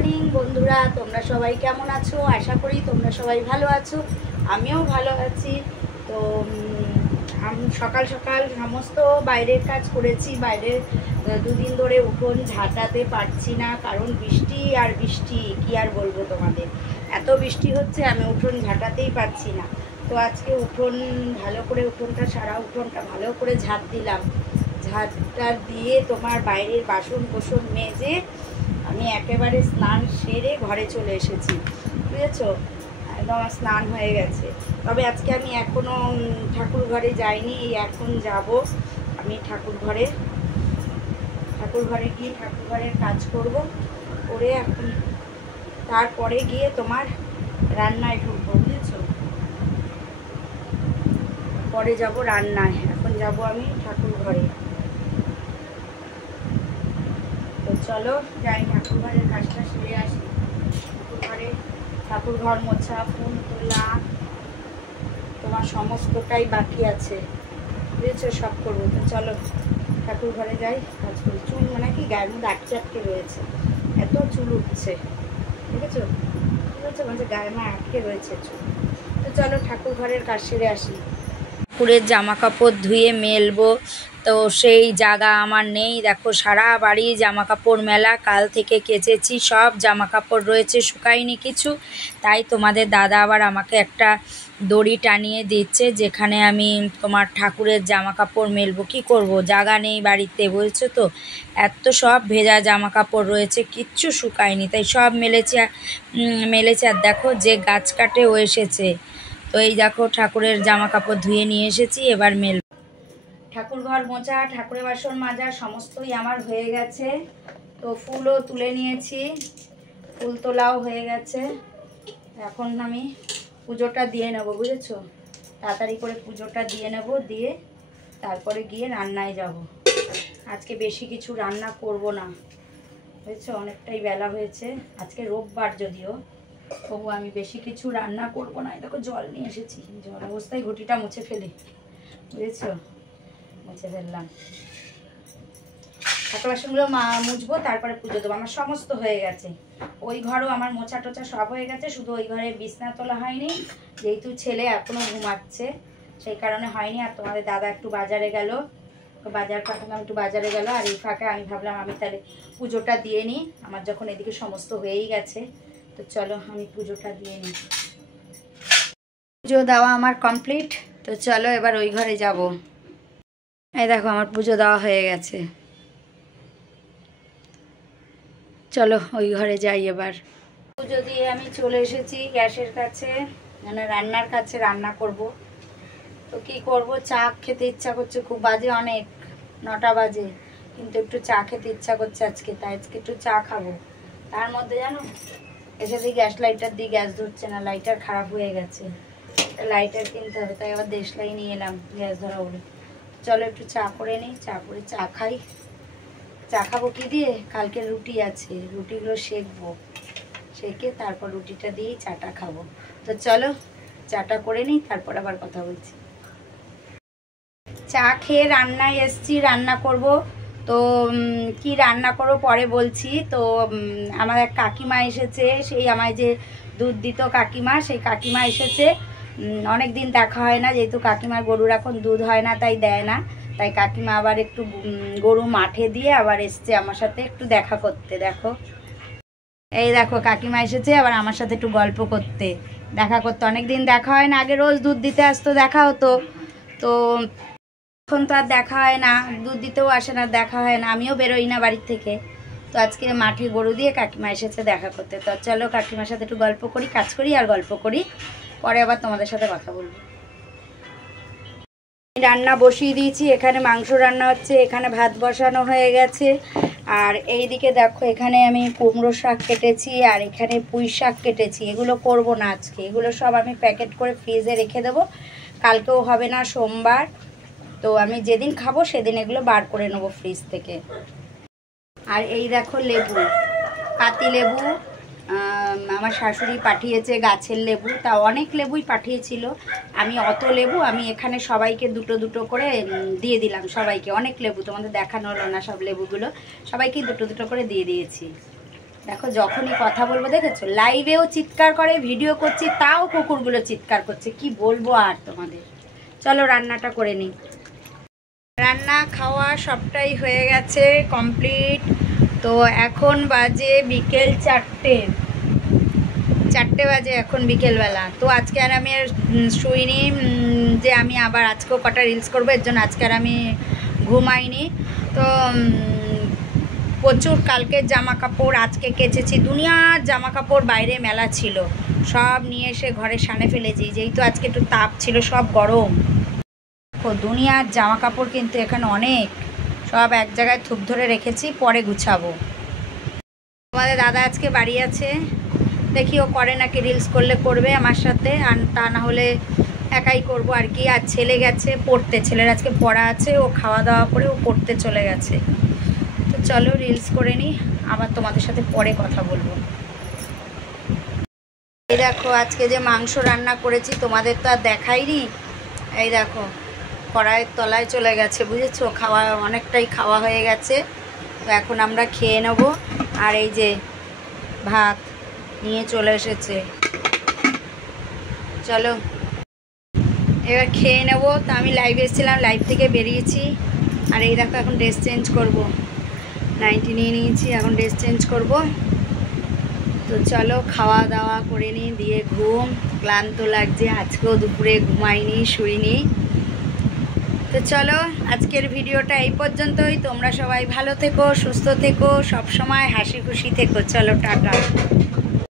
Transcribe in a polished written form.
Morning বন্ধুরা, তোমরা সবাই কেমন আছো? আশা করি তোমরা সবাই ভালো আছো, আমিও ভালো আছি। তো আমি সকাল সকাল সমস্ত বাইরের কাজ করেছি। বাইরের দুদিন ধরে উঠোন ঝাঁটাতে পারছি না, কারণ বৃষ্টি আর বৃষ্টি, কি আর বলবো তোমাদের, এত বৃষ্টি হচ্ছে আমি উঠোন ঝাঁটাতেই পারছি না। তো আজকে উঠোন ভালো করে, সারা উঠোনটা ভালো করে ঝাঁট দিলাম। ঝাঁটটা দিয়ে তোমার বাইরের বাসন কোসন মেজে আমি একেবারে স্নান সেরে ঘরে চলে এসেছি, বুঝেছো? একদম স্নান হয়ে গেছে। তবে আজকে আমি এখনও ঠাকুর ঘরে যাইনি, এখন যাব আমি ঠাকুর ঘরে গিয়ে ঠাকুর ঘরের কাজ করব, করে এখন তারপরে গিয়ে তোমার রান্নায় ঢুকবো, বুঝেছো? পরে যাব রান্নায়, এখন যাব আমি ঠাকুর ঘরে। তো চলো যাই, ঠাকুর ঘরের কাজটা সেরে আসি। ঠাকুর ঘর মোছা, ফুল তোলা, তোমার সমস্তটাই বাকি আছে, বুঝেছো? সব করবো। তো চলো ঠাকুর ঘরে যাই, কাজ করি। চুল মানে কি গায়ের মধ্যে আটকে আটকে রয়েছে, এত চুল উঠছে, দেখেছো? বুঝেছো, মানে গায়ের মধ্যে আটকে রয়েছে চুল। তো চলো ঠাকুর ঘরের কাজ সেরে আসি। ঠাকুরের জামা কাপড় ধুয়ে মেলবো, তো সেই জায়গা আমার নেই। দেখো সারা বাড়ি জামা কাপড় মেলা, কাল থেকে কেচেছি, সব জামা কাপড় রয়েছে, শুকায়নি কিছু। তাই তোমাদের দাদা আবার আমাকে একটা দড়ি টানিয়ে দিচ্ছে, যেখানে আমি তোমার ঠাকুরের জামা কাপড় মেলবো। কি করব, জায়গা নেই বাড়িতে, বুঝেছো তো? এত সব ভেজা জামা কাপড় রয়েছে, কিচ্ছু শুকায়নি, তাই সব মেলেছে। আর দেখো যে গাছ কাটে ও এসেছে। তো এই দেখো ঠাকুরের জামা কাপড় ধুয়ে নিয়ে এসেছি, এবার মেলব। ঠাকুর ঘর মোছা, ঠাকুরের বাসন মাজা সমস্তই আমার হয়ে গেছে। তো ফুলও তুলে নিয়েছি, ফুল তোলাও হয়ে গেছে। এখন আমি পুজোটা দিয়ে নেব, বুঝেছো? তাড়াতাড়ি করে পুজোটা দিয়ে নেব, দিয়ে তারপরে গিয়ে রান্নায় যাব। আজকে বেশি কিছু রান্না করব না, বুঝেছো? অনেকটাই বেলা হয়েছে, আজকে রোববার যদিও, তবু আমি বেশি কিছু রান্না করব না। দেখো জল নিয়ে এসেছি, জল অবস্থায় ঘটিটা মুছে ফেলি, বুঝেছো? মুছে ফেললাম। ঠাকুর বাসনগুলো মুছবো, তারপরে পুজো দেবো। আমার সমস্ত হয়ে গেছে, ওই ঘরও আমার মোছা টোছা সব হয়ে গেছে, শুধু ওই ঘরে বিছনা তোলা হয়নি, যেহেতু ছেলে এখনও ঘুমাচ্ছে সেই কারণে হয়নি। আর তোমাদের দাদা একটু বাজারে গেল, বাজার পাঠালাম, একটু বাজারে গেল। আর এই ফাঁকে আমি ভাবলাম আমি তাহলে পুজোটা দিয়ে নিই, আমার যখন এদিকে সমস্ত হয়েই গেছে। তো চলো আমি পুজোটা দিয়ে নিই। পুজো দেওয়া আমার কমপ্লিট। তো চলো এবার ওই ঘরে যাব। এই দেখো আমার পুজো দেওয়া হয়ে গেছে, চলো ওই ঘরে যাই এবার। পুজো দিয়ে আমি চলে এসেছি গ্যাসের কাছে, মানে রান্নার কাছে, রান্না করব। তো কি করব, চা খেতে ইচ্ছা করছে খুব, বাজে অনেক, 9টা বাজে, কিন্তু একটু চা খেতে ইচ্ছা করছে আজকে, তাই আজকে একটু চা খাবো। তার মধ্যে জানো এসে দিই গ্যাস লাইটার দিই, গ্যাস ধরছে না, লাইটার খারাপ হয়ে গেছে, লাইটার কিনতে হবে। তাই আবার দেশলাই নিয়ে এলাম গ্যাস ধরা বলে। চলো একটু চা করে নিই, চা করে চা খাই। চা খাবো কি দিয়ে, কালকে রুটি আছে, রুটিগুলো সেঁকবো, সেঁকে তারপর রুটিটা দিয়েই চাটা খাবো। তো চলো চাটা করে নিই, তারপর আবার কথা বলছি। চা খেয়ে রান্নায় এসছি, রান্না করব। তো কি রান্না করবো পরে বলছি। তো আমার এক কাকিমা এসেছে, সেই আমায় যে দুধ দিত কাকিমা, সেই কাকিমা এসেছে। অনেক দিন দেখা হয় না, যেহেতু কাকিমার গরুর এখন দুধ হয় না, তাই দেয় না। তাই কাকিমা আবার একটু গরু মাঠে দিয়ে আবার এসছে আমার সাথে একটু দেখা করতে। দেখো এই দেখো কাকিমা এসেছে আবার আমার সাথে একটু গল্প করতে, দেখা করতে। অনেক দিন দেখা হয় না, আগে রোজ দুধ দিতে আসতো, দেখা হতো। তো এখন তো আর দেখা হয় না, দুধ দিতেও আসে না, দেখা হয় না, আমিও বেরোই না বাড়ির থেকে। তো আজকে মাঠে গরু দিয়ে কাকিমা এসেছে দেখা করতে। তো চলো কাকিমার সাথে একটু গল্প করি, কাজ করি আর গল্প করি, পরে আবার তোমাদের সাথে কথা বলবো। রান্না বসিয়ে দিয়েছি, এখানে মাংস রান্না হচ্ছে, এখানে ভাত বসানো হয়ে গেছে। আর এইদিকে দেখো এখানে আমি কুমড়ো শাক কেটেছি, আর এখানে পুঁই শাক কেটেছি। এগুলো করব না আজকে, এগুলো সব আমি প্যাকেট করে ফ্রিজে রেখে দেবো, কালকেও হবে না, সোমবার। তো আমি যেদিন খাবো সেদিন এগুলো বার করে নেবো ফ্রিজ থেকে। আর এই দেখো লেবু, পাতি লেবু, আমার শাশুড়ি পাঠিয়েছে গাছের লেবু, তা অনেক লেবুই পাঠিয়েছিল। আমি অত লেবু আমি এখানে সবাইকে দুটো দুটো করে দিয়ে দিলাম, সবাইকে। অনেক লেবু, তোমাদের দেখানো হলো না সব লেবুগুলো, সবাইকে দুটো দুটো করে দিয়ে দিয়েছি। দেখো যখনই কথা বলবো দেখেছো, লাইভেও চিৎকার করে, ভিডিও করছি তাও কুকুরগুলো চিৎকার করছে, কি বলবো আর তোমাদের। চলো রান্নাটা করে নিই। রান্না খাওয়া সবটাই হয়ে গেছে কমপ্লিট। তো এখন বাজে বিকেল 4টে বাজে এখন বিকেলবেলা। তো আজকে আর আমি আর শুইনি, যে আমি আবার আজকেও কটা রিলস করবো, এর জন্য আজকে আর আমি ঘুমাইনি। তো প্রচুর কালকের জামা কাপড় আজকে কেচেছি, দুনিয়ার জামা কাপড় বাইরে মেলা ছিল, সব নিয়ে এসে ঘরে সানে ফেলেছি, যেহেতু আজকে একটু তাপ ছিল, সব গরম। দুনিয়ার জামা কাপড় কিন্তু এখানে অনেক, সব এক জায়গায় থুপ ধরে রেখেছি, পরে গুছাবো। তোমাদের দাদা আজকে বাড়ি আছে, দেখি ও করে নাকি, রিলস করলে করবে আমার সাথে, আর তা না হলে একাই করবো আর কি। আর ছেলে গেছে পড়তে, ছেলের আজকে পড়া আছে, ও খাওয়া দাওয়া করে ও পড়তে চলে গেছে। তো চলো রিলস করে নিই, আবার তোমাদের সাথে পরে কথা বলবো। এই দেখো আজকে যে মাংস রান্না করেছি তোমাদের তো আর দেখাইনি, এই দেখো কড়াইয়ের তলায় চলে গেছে, বুঝেছো, খাওয়া অনেকটাই খাওয়া হয়ে গেছে। তো এখন আমরা খেয়ে নেব। আর এই যে ভাত নিয়ে চলে এসেছে, চলো এবার খেয়ে নেব। তো আমি লাইভে এসেছিলাম, লাইভ থেকে বেরিয়েছি। আর এই দেখো এখন ড্রেস চেঞ্জ করব, নাইটি নিয়ে নিয়েছি, এখন ড্রেস চেঞ্জ করব। তো চলো খাওয়া দাওয়া করে নিই, দিয়ে ঘুম, ক্লান্ত লাগছে, আজকেও দুপুরে ঘুমাইনি, শুইনি। তো চলো আজকের ভিডিওটা এই পর্যন্তই। তোমরা সবাই ভালো থেকো, সুস্থ থেকো, সব সময় হাসি খুশি থেকো। চলো টাটা।